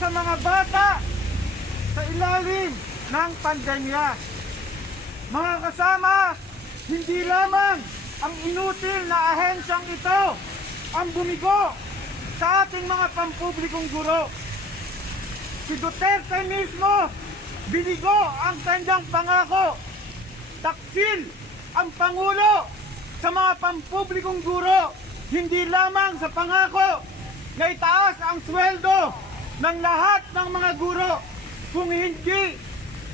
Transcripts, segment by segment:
sa mga bata sa ilalim ng pandemya. Mga kasama, hindi lamang ang inutil na ahensyang ito ang bumigo sa ating mga pampublikong guro. Si Duterte mismo binigo ang kanyang pangako. Taksil ang Pangulo sa mga pampublikong guro, hindi lamang sa pangako na itaas ang sweldo ng lahat ng mga guro, kung hindi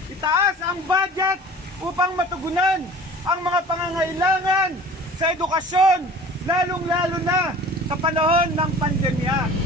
itaas ang budget upang matugunan ang mga pangangailangan sa edukasyon, lalong-lalo na sa panahon ng pandemya.